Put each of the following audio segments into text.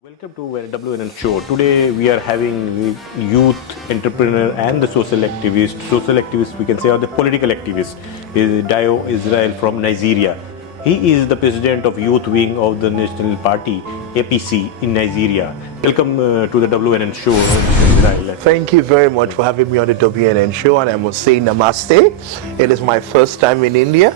Welcome to WNN show. Today we are having the youth entrepreneur and the social activist we can say, or the political activist, is Dayo Israel from Nigeria. He is the president of youth wing of the National Party, APC, in Nigeria. Welcome to the WNN show, Mr. Israel. Thank you very much for having me on the WNN show, and I must say namaste. It is my first time in India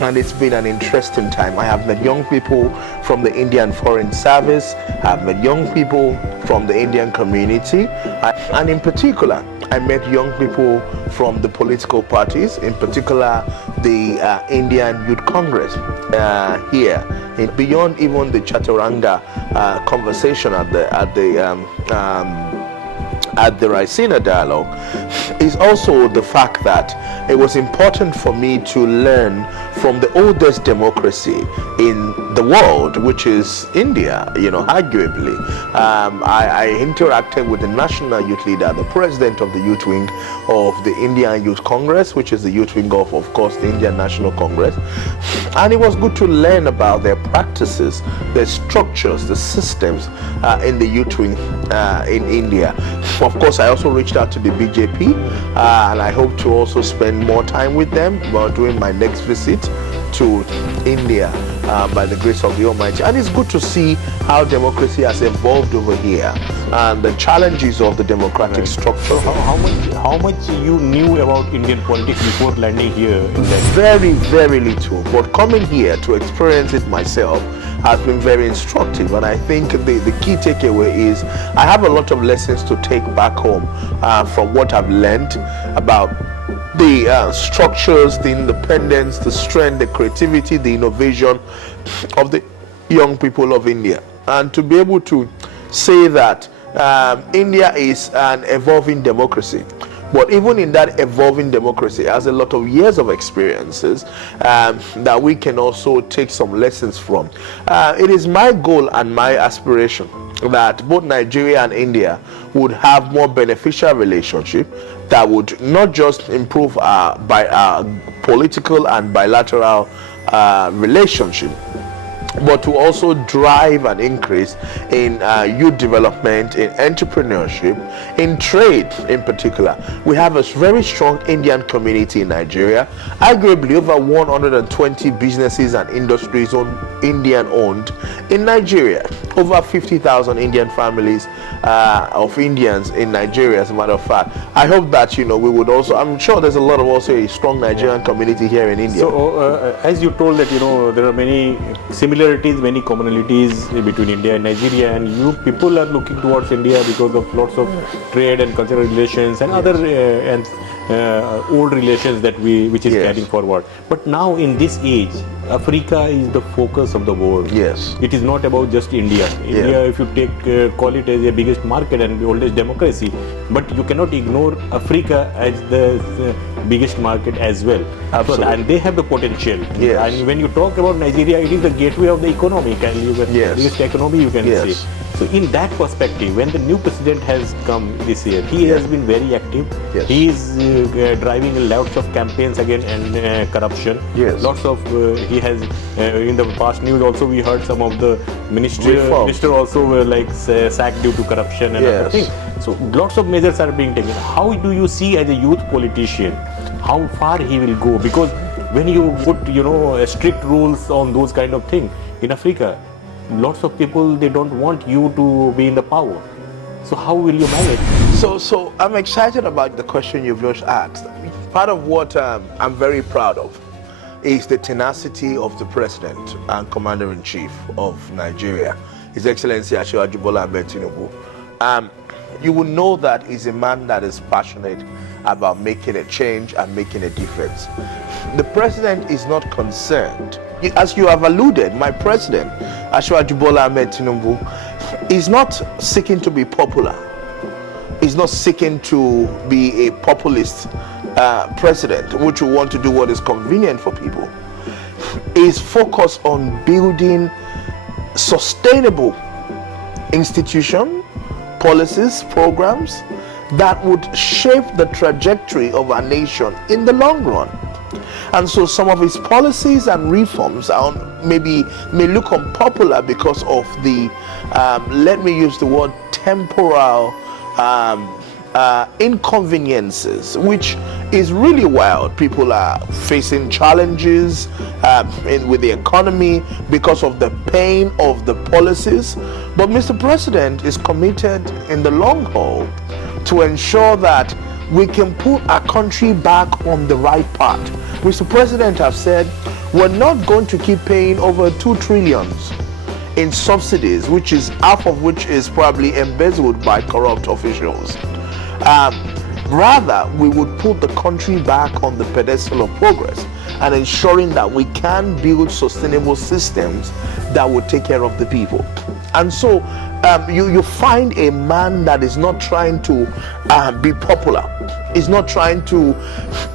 and it's been an interesting time. I have met young people from the Indian Foreign Service, I've met young people from the Indian community, and in particular I met young people from the political parties, in particular the Indian Youth Congress here. Beyond even the Chaturanga conversation at the Raisina dialogue is also the fact that it was important for me to learn from the oldest democracy in the world, which is India, arguably. I interacted with the national youth leader, the president of the youth wing of the Indian Youth Congress, which is the youth wing of course, the Indian National Congress. And it was good to learn about their practices, their structures, the systems in the youth wing in India. Of course, I also reached out to the BJP, and I hope to also spend more time with them while doing my next visit to India by the grace of the Almighty. And it's good to see how democracy has evolved over here and the challenges of the democratic structure. So how much you knew about Indian politics before landing here in that? Very, very little. But coming here to experience it myself has been very instructive, and I think the key takeaway is I have a lot of lessons to take back home from what I've learned about the structures, the independence, the strength, the creativity, the innovation of the young people of India. And to be able to say that India is an evolving democracy, but even in that evolving democracy has a lot of years of experiences that we can also take some lessons from. It is my goal and my aspiration that both Nigeria and India would have more beneficial relationship that would not just improve our political and bilateral relationship, but to also drive an increase in youth development, in entrepreneurship, in trade in particular. We have a very strong Indian community in Nigeria, arguably over 120 businesses and industries Indian owned in Nigeria, over 50,000 Indian families of Indians in Nigeria, as a matter of fact. I hope that we would also, I'm sure there's a lot of also a strong Nigerian community here in India. So as you told that there are many similarities, many commonalities between India and Nigeria, and you people are looking towards India because of lots of trade and cultural relations and other old relations that which is carrying forward. But now in this age, Africa is the focus of the world. Yes. It is not about just India. India, if you call it as the biggest market and the oldest democracy, but you cannot ignore Africa as the biggest market as well. Absolutely. So, and they have the potential. Yes. And when you talk about Nigeria, it is the gateway of the economy. Biggest economy you can say. So in that perspective, when the new president has come this year, he has been very active. Yes. He is driving lots of campaigns against corruption. Yes. Lots of he has in the past news also we heard some of the minister also were sacked due to corruption and other things. So lots of measures are being taken. How do you see as a youth politician how far he will go? Because when you put strict rules on those kind of things in Africa, lots of people, they don't want you to be in the power. So how will you manage? So I'm excited about the question you've just asked. Part of what I'm very proud of is the tenacity of the president and commander-in-chief of Nigeria, His Excellency Asiwaju Bola Ahmed Tinubu. You will know that he's a man that is passionate about making a change and making a difference. The president is not concerned. As you have alluded, my president, Asiwaju Bola Ahmed Tinubu, is not seeking to be popular. He's not seeking to be a populist president, which will want to do what is convenient for people. He's focused on building sustainable institutions, policies, programs that would shape the trajectory of our nation in the long run. And so some of his policies and reforms may look unpopular because of the, let me use the word, temporal inconveniences, which is really wild. People are facing challenges with the economy because of the pain of the policies. But Mr. President is committed in the long haul to ensure that we can put our country back on the right path. Mr. President has said we're not going to keep paying over 2 trillion in subsidies, which is half of which is probably embezzled by corrupt officials. Rather, we would put the country back on the pedestal of progress and ensuring that we can build sustainable systems that will take care of the people. And so you find a man that is not trying to be popular, is not trying to,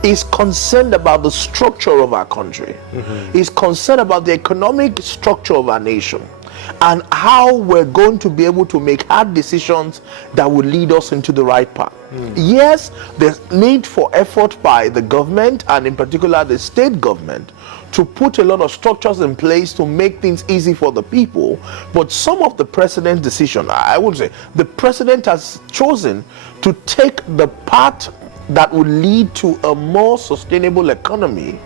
is concerned about the structure of our country, is concerned about the economic structure of our nation, and how we're going to be able to make hard decisions that will lead us into the right path. Yes, there's need for effort by the government, and in particular the state government, to put a lot of structures in place to make things easy for the people. But some of the president's decision, I would say, the president has chosen to take the path that will lead to a more sustainable economy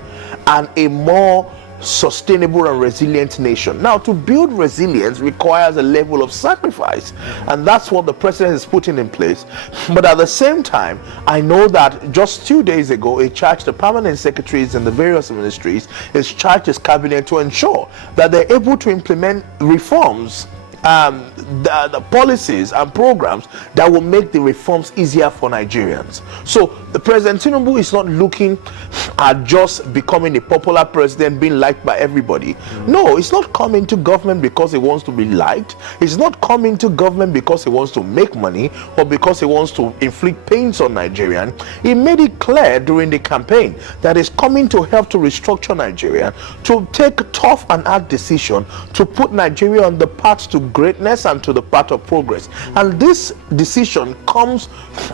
and a more sustainable and resilient nation. Now, to build resilience requires a level of sacrifice, and that's what the president is putting in place. But at the same time, I know that just 2 days ago, he charged the permanent secretaries in the various ministries, he's charged his cabinet to ensure that they're able to implement reforms, the policies and programs that will make the reforms easier for Nigerians. So the President Tinubu is not looking at just becoming a popular president, being liked by everybody. No, he's not coming to government because he wants to be liked. He's not coming to government because he wants to make money or because he wants to inflict pains on Nigerians. He made it clear during the campaign that he's coming to help to restructure Nigeria, to take tough and hard decisions, to put Nigeria on the path to greatness and to the path of progress. And this decision comes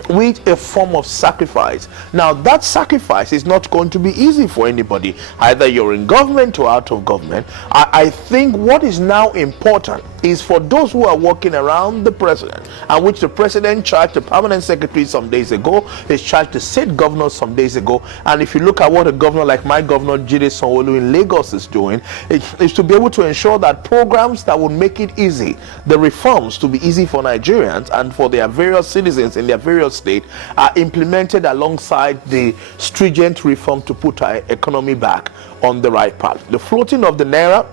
with a form of sacrifice. Now, that sacrifice is not going to be easy for anybody, either you're in government or out of government. I think what is now important is for those who are working around the president, and which the president charged the permanent secretary some days ago, he charged the state governor some days ago. And if you look at what a governor like my governor Jide Sanwo-Olu in Lagos is doing, it is to be able to ensure that programs that would make it easy, the reforms to be easy for Nigerians and for their various citizens in their various states, are implemented alongside the stringent reform to put our economy back on the right path. The floating of the naira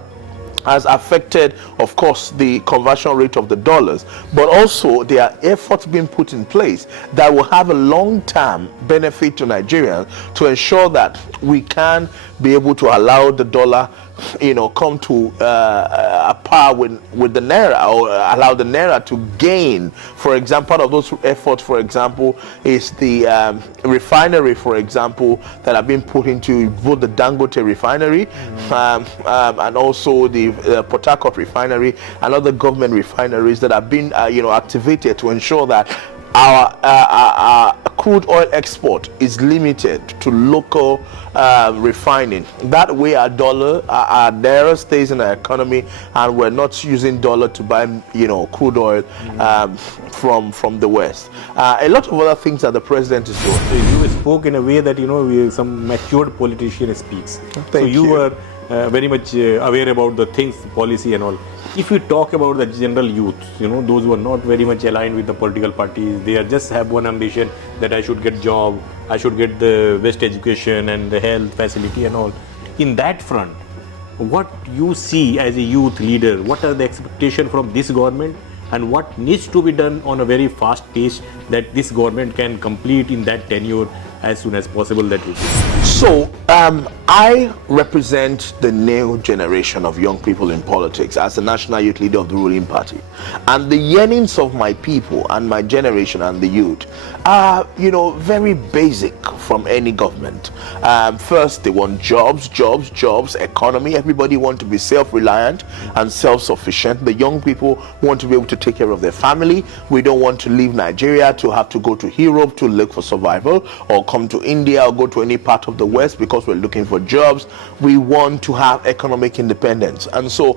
has affected, of course, the conversion rate of the dollars, but also there are efforts being put in place that will have a long-term benefit to Nigerians to ensure that we can be able to allow the dollar, come to a par with the naira, or allow the naira to gain. For example, part of those efforts, for example, is the refinery, for example, that have been put into both the Dangote refinery and also the Port Harcourt refinery and other government refineries that have been activated to ensure that our crude oil export is limited to local refining. That way our naira stays in our economy, and we're not using dollar to buy crude oil from the west. A lot of other things that the president is doing. You spoke in a way that some matured politician speaks. Thank you. Were very much aware about the things, policy and all. If you talk about the general youth, those who are not very much aligned with the political parties, they just have one ambition, that I should get job, I should get the best education and the health facility and all. In that front, what you see as a youth leader, what are the expectations from this government, and what needs to be done on a very fast pace that this government can complete in that tenure as soon as possible? That would be. So I represent the new generation of young people in politics as the national youth leader of the ruling party, and the yearnings of my people and my generation and the youth are very basic from any government. First, they want jobs, economy. Everybody wants to be self-reliant and self-sufficient. The young people want to be able to take care of their family. We don't want to leave Nigeria to have to go to Europe to look for survival, or come to India or go to any part of the West because we're looking for jobs. We want to have economic independence. And so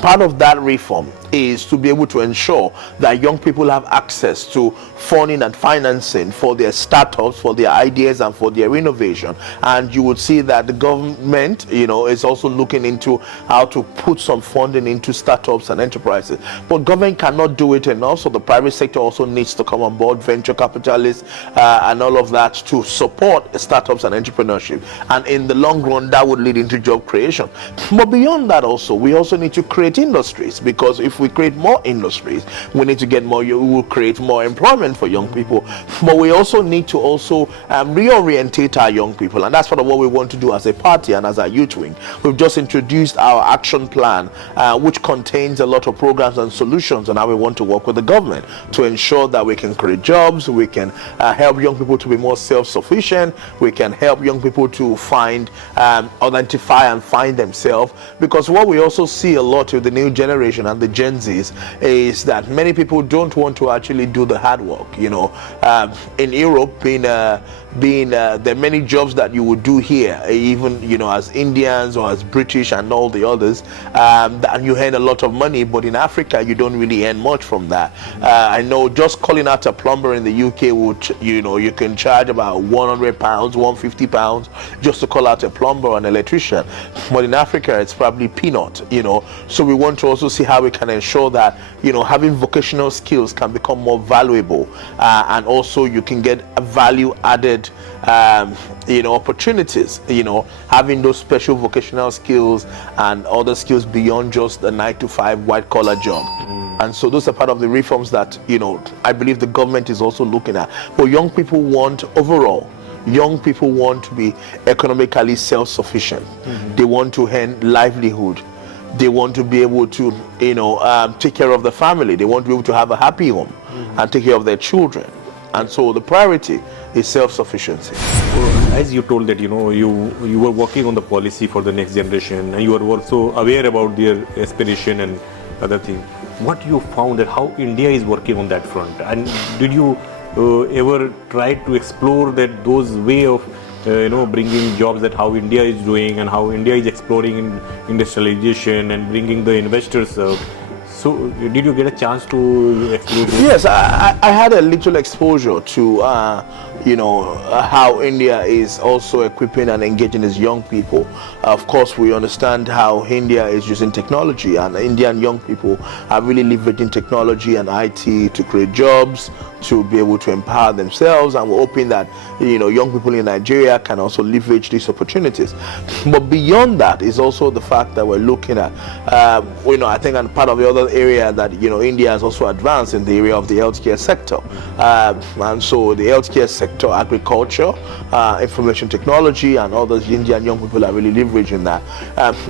part of that reform is to be able to ensure that young people have access to funding and financing for their startups, for their ideas, and for their innovation. And you would see that the government, is also looking into how to put some funding into startups and enterprises. But government cannot do it enough, so the private sector also needs to come on board, venture capitalists and all of that, to support startups and entrepreneurship. And in the long run, that would lead into job creation. But beyond that also, we also need to create industries, because if we create more industries, we need to get more, we will create more employment for young people. But we also need to reorientate our young people, and that's part of what we want to do as a party and as a youth wing. We've just introduced our action plan, which contains a lot of programs and solutions on how we want to work with the government to ensure that we can create jobs, we can help young people to be more self-sufficient, we can help young people to find, identify and find themselves. Because what we also see a lot with the new generation and the Gen Zs is that many people don't want to actually do the hard work. In Europe, there are many jobs that you would do here, even as Indians or as British and all the others, and you earn a lot of money. But in Africa, you don't really earn much from that. I know just calling out a plumber in the UK would, you can charge about £100, £150 just to call out a plumber or an electrician. But in Africa, it's probably peanut. So we want to also see how we can ensure that having vocational skills can become more valuable, and also you can get a value added opportunities, having those special vocational skills and other skills beyond just a 9-to-5 white collar job. And so those are part of the reforms that I believe the government is also looking at. But young people want to be economically self-sufficient. They want to earn livelihood. They want to be able to take care of the family. They want to be able to have a happy home and take care of their children. And so the priority is self-sufficiency. As you told that you were working on the policy for the next generation, and you are also aware about their aspiration and other things. What you found that how India is working on that front, and did you ever try to explore those way of bringing jobs, that how India is doing and how India is exploring in industrialization and bringing the investors? So did you get a chance to explore this? Yes, I had a little exposure to how India is also equipping and engaging its young people. Of course, we understand how India is using technology, and Indian young people are really leveraging technology and IT to create jobs, to be able to empower themselves, and we're hoping that young people in Nigeria can also leverage these opportunities. But beyond that is also the fact that we're looking at I think, and part of the other area that India has also advanced in the area of the healthcare sector, and so the healthcare sector, agriculture, information technology, and others, Indian young people are really leveraging that.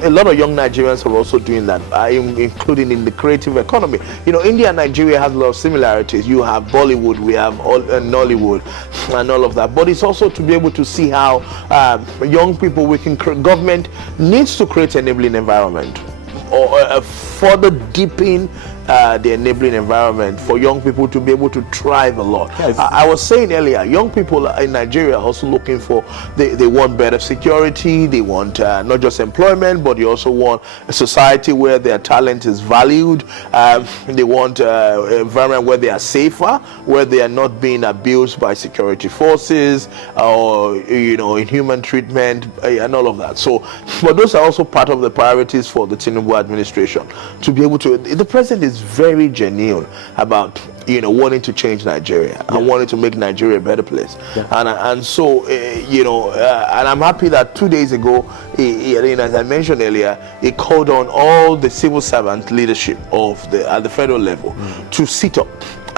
A lot of young Nigerians are also doing that, including in the creative economy. India and Nigeria has a lot of similarities. You have Bollywood, we have Nollywood, and all of that. But it's also to be able to see how young people, government needs to create an enabling environment, or further deepen the enabling environment for young people to be able to thrive a lot. Yes. I was saying earlier, young people in Nigeria are also looking for, they want better security, they want not just employment, but they also want a society where their talent is valued. They want an environment where they are safer, where they are not being abused by security forces or inhuman treatment and all of that. So, but those are also part of the priorities for the Tinubu administration, to be able to, the president is very genuine about wanting to change Nigeria and wanting to make Nigeria a better place. And so and I'm happy that 2 days ago, as I mentioned earlier, he called on all the civil servant leadership at the federal level to sit up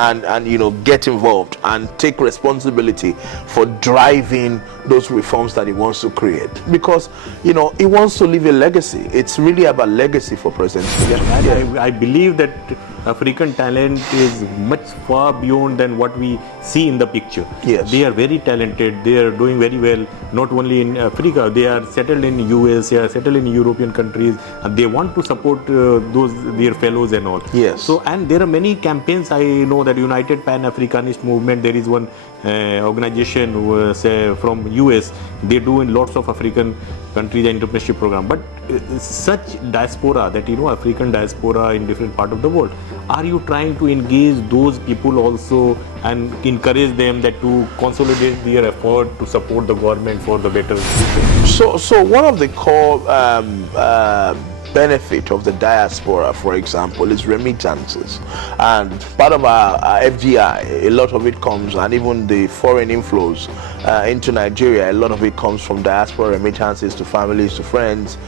and get involved and take responsibility for driving those reforms that he wants to create, because he wants to leave a legacy. It's really about legacy for President. I believe that African talent is much far beyond than what we see in the picture. Yes. They are very talented. They are doing very well, not only in Africa. They are settled in US, they are settled in European countries, and they want to support their fellows and all. Yes. So, and there are many campaigns. I know that United Pan-Africanist Movement, there is one organization say from US. They do in lots of African countries an entrepreneurship program. But such diaspora, that African diaspora in different part of the world, are you trying to engage those people also and encourage them that to consolidate their effort to support the government for the better future? So one of the core benefit of the diaspora, for example, is remittances, and part of our FDI, a lot of it comes, and even the foreign inflows into Nigeria, a lot of it comes from diaspora remittances to families, to friends,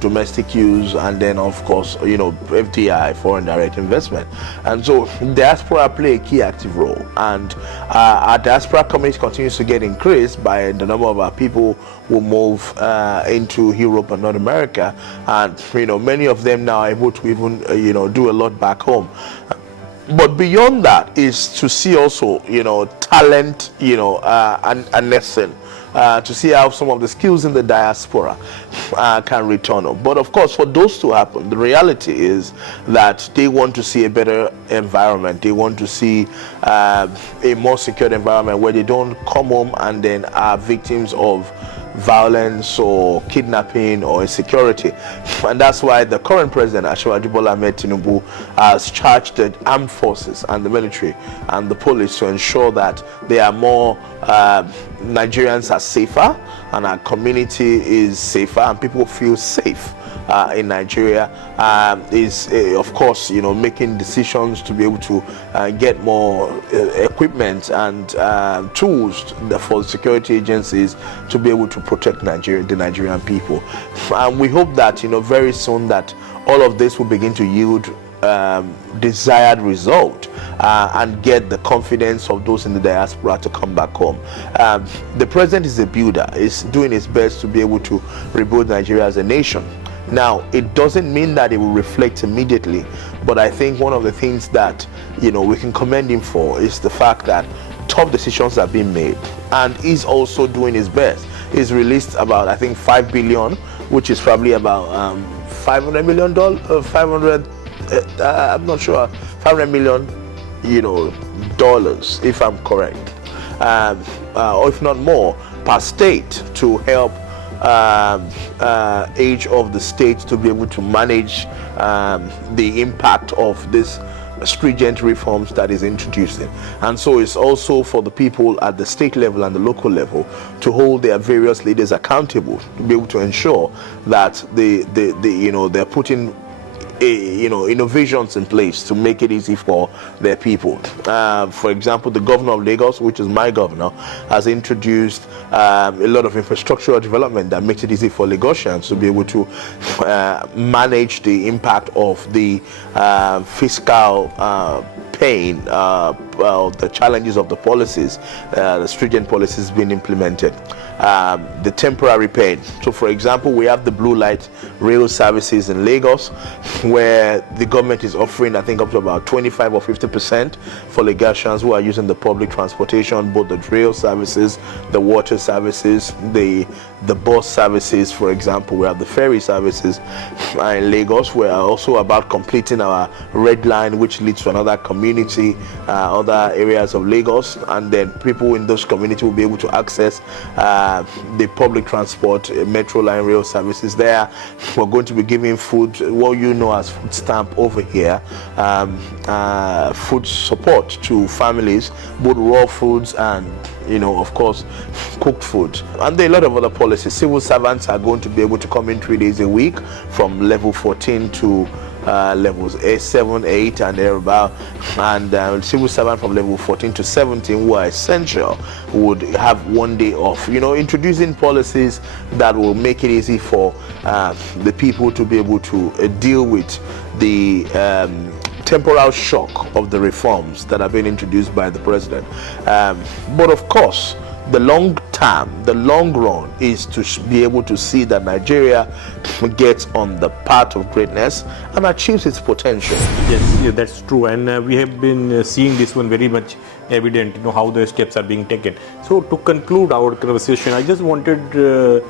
domestic use, and then of course FDI, foreign direct investment. And so diaspora play a key active role, and our diaspora community continues to get increased by the number of our people who move into Europe and North America, and many of them now are able to even do a lot back home. But beyond that is to see also talent and lesson, to see how some of the skills in the diaspora can return up. But of course, for those to happen, the reality is that they want to see a better environment. They want to see a more secure environment where they don't come home and then are victims of violence or kidnapping or insecurity. And that's why the current president, Asiwaju Bola Ahmed Tinubu, has charged the armed forces and the military and the police to ensure that they are more Nigerians are safer, and our community is safer, and people feel safe in Nigeria. Is of course making decisions to be able to get more equipment and tools for security agencies to be able to protect the Nigerian people. And we hope that very soon that all of this will begin to yield desired result and get the confidence of those in the diaspora to come back home. The president is a builder, is doing his best to be able to rebuild Nigeria as a nation. Now, it doesn't mean that it will reflect immediately, but I think one of the things that we can commend him for is the fact that tough decisions are being made, and he's also doing his best. He's released about, I think, 5 billion, which is probably about $500 million, I'm not sure, $500 million, dollars, if I'm correct, or if not more, per state, to help each of the states to be able to manage the impact of this stringent reforms that is introducing. And so it's also for the people at the state level and the local level to hold their various leaders accountable, to be able to ensure that they're putting innovations in place to make it easy for their people. For example, the governor of Lagos, which is my governor, has introduced a lot of infrastructural development that makes it easy for Lagosians to be able to manage the impact of the fiscal pain, the challenges of the policies, the stringent policies being implemented. The temporary pain. So for example, we have the blue light rail services in Lagos, where the government is offering, I think, up to about 25 or 50% for Lagosians who are using the public transportation, both the rail services, the water services, the bus services. For example, we have the ferry services in Lagos. We are also about completing our red line, which leads to another community, other areas of Lagos, and then people in those communities will be able to access the public transport, metro line rail services there. We're going to be giving food, what you know as food stamp over here, food support to families, both raw foods and of course cooked food. And there are a lot of other policies. Civil servants are going to be able to come in 3 days a week from level 14 to levels 7, 8 and thereabout, and civil servant from level 14 to 17 who are essential would have 1 day off. Introducing policies that will make it easy for the people to be able to deal with the temporal shock of the reforms that have been introduced by the president. But of course, the long term, the long run is to be able to see that Nigeria gets on the path of greatness and achieves its potential. Yes, yeah, that's true, and we have been seeing this one very much evident, how the steps are being taken. So to conclude our conversation, I just wanted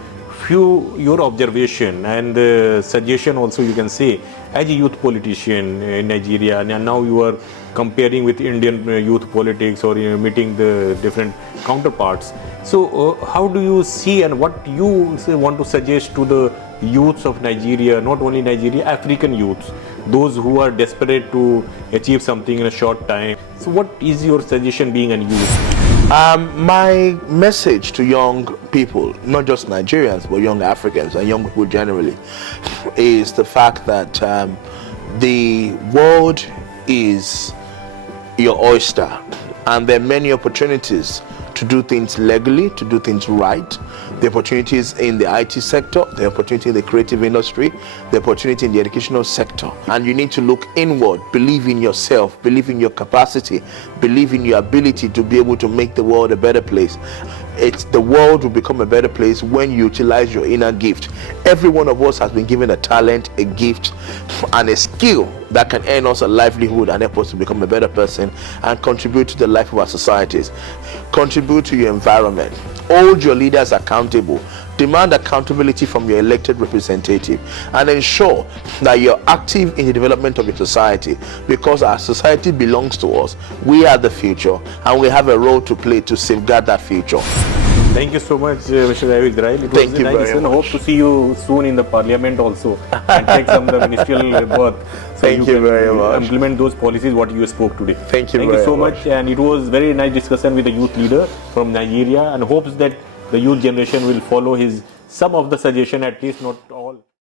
your observation and suggestion also, you can say, as a youth politician in Nigeria, and now you are comparing with Indian youth politics, or meeting the different counterparts. So how do you see, and what you want to suggest to the youths of Nigeria, not only Nigeria, African youths, those who are desperate to achieve something in a short time? So what is your suggestion being a youth? My message to young people, not just Nigerians, but young Africans and young people generally, is the fact that the world is your oyster, and there are many opportunities to do things legally, to do things right. The opportunities in the IT sector, the opportunity in the creative industry, the opportunity in the educational sector. And you need to look inward, believe in yourself, believe in your capacity, believe in your ability to be able to make the world a better place. The world will become a better place when you utilize your inner gift. Every one of us has been given a talent, a gift, and a skill that can earn us a livelihood and help us to become a better person and contribute to the life of our societies. Contribute to your environment. Hold your leaders accountable. Demand accountability from your elected representative, and ensure that you're active in the development of your society, because our society belongs to us. We are the future, and we have a role to play to safeguard that future. Thank you so much, Mr. Dayo Israel. It was Thank you nice, very and much. hope to see you soon in the parliament also, and take some of the ministerial berth. So Thank you can very much. implement those policies what you spoke today. Thank you Thank very you so much. much, and it was very nice discussion with the youth leader from Nigeria, and hopes that the youth generation will follow some of the suggestion, at least not